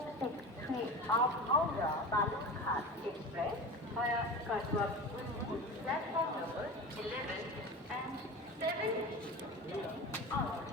263 of Howrah Balurghat Express via Katwa Bundi, platform number 11 and 17 out.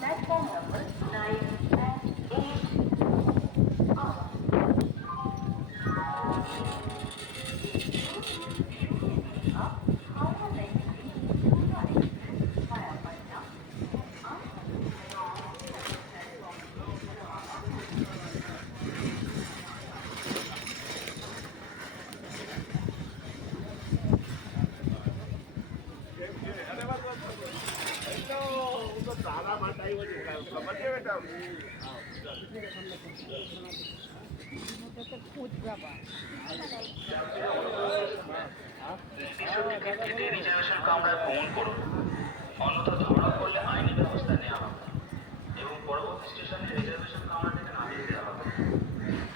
Platform number 9 and 8 out. কেটে reservation কামরায় ভ্রমণ করুন, অন্যথা ধরা পড়লে আইনি ব্যবস্থা নেওয়া হবে এবং পরবর্তী স্টেশনে রিজার্ভেশন কামরা থেকে নামিয়ে দেওয়া হবে।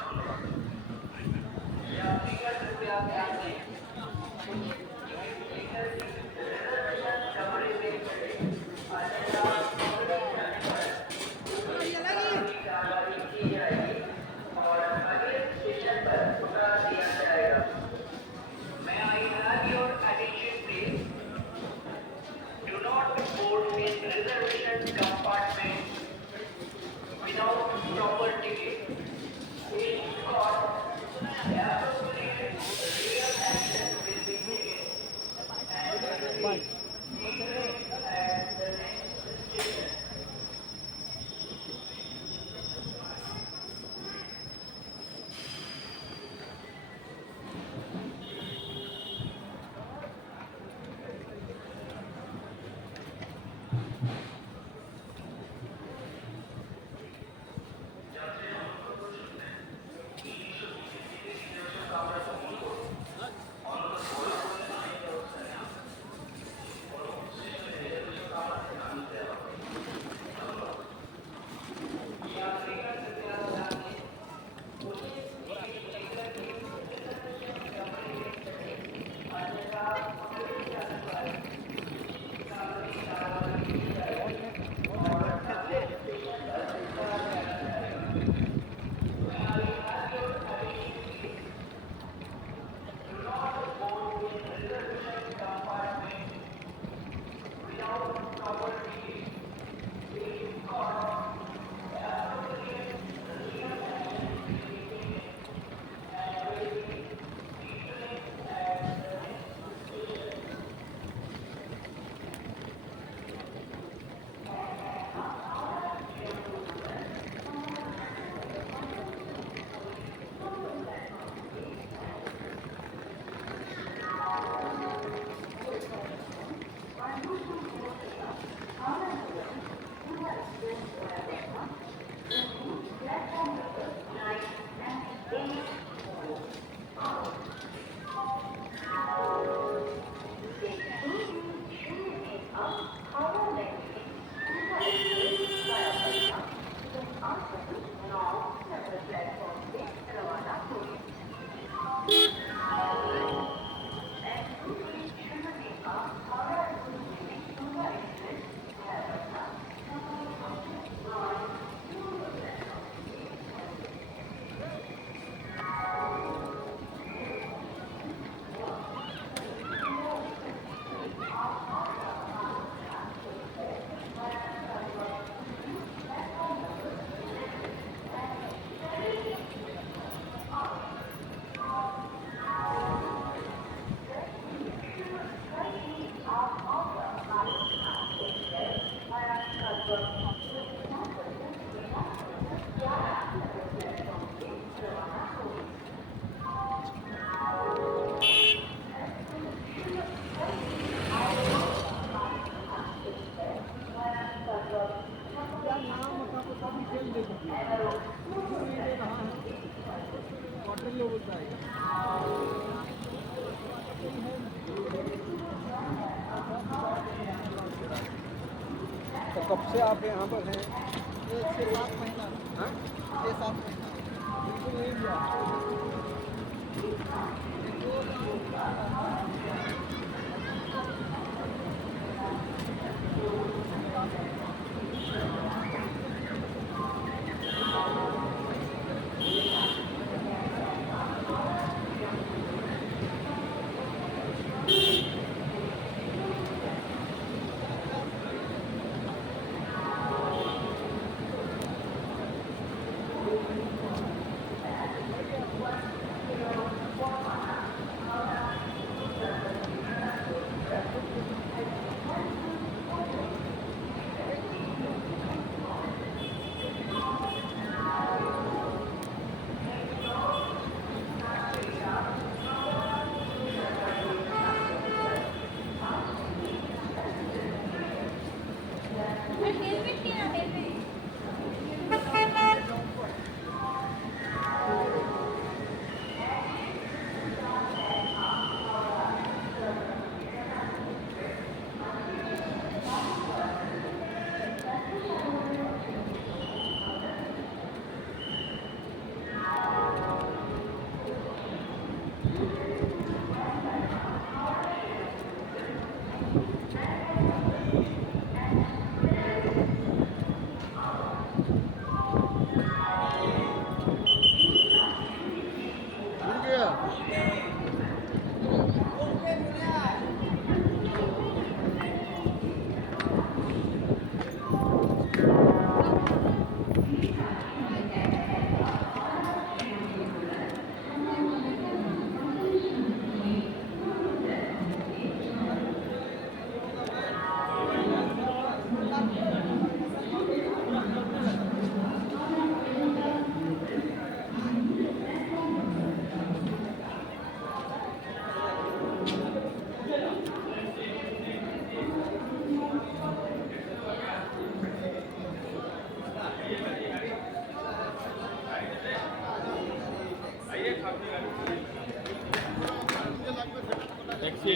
ধন্যবাদ। May I have your attention please? Do not board in reservation compartment without proper ticket. If caught, the appropriate legal action will be taken. तो कब से आप यहाँ पर हैं? 6-7 महीना। हाँ? 6-7 महीना। बिल्कुल नहीं दिया। मिल गया। देखिए।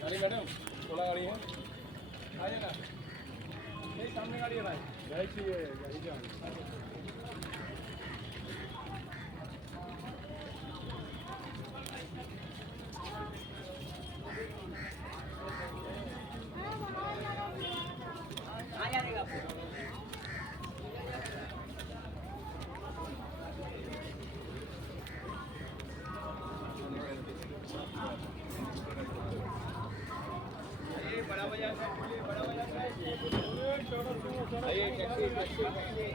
गाड़ी मैडम 16 गाड़ी है, आ जाना। नहीं सामने गाड़ी है भाई, गाड़ी चाहिए, गाड़ी क्या आइए taxi taxi taxi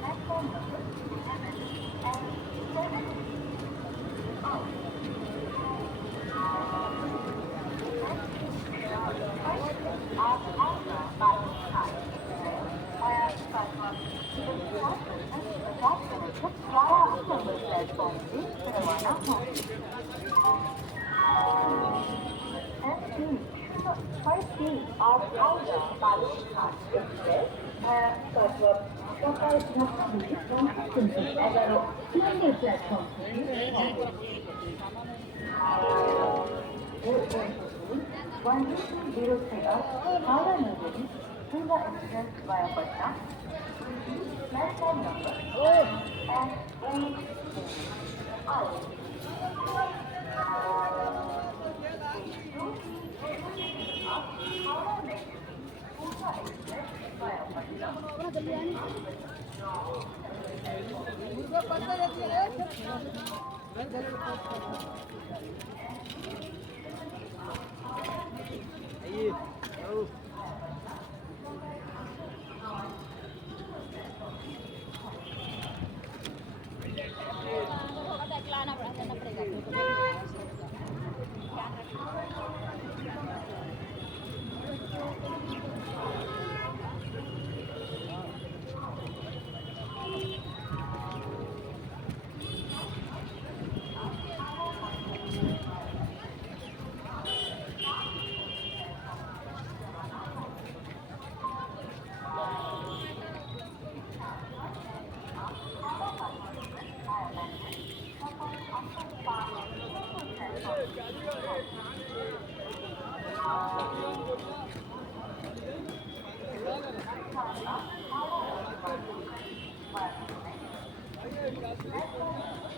Platform number 11 and 7. Platform से रवाना होंगे F3 of Howrah Balochat Express via Katwa Kapal Dhaka consistently at a single platform. One 0203 of Howrah Nagari Sunga Express via Patna. Platform number Platform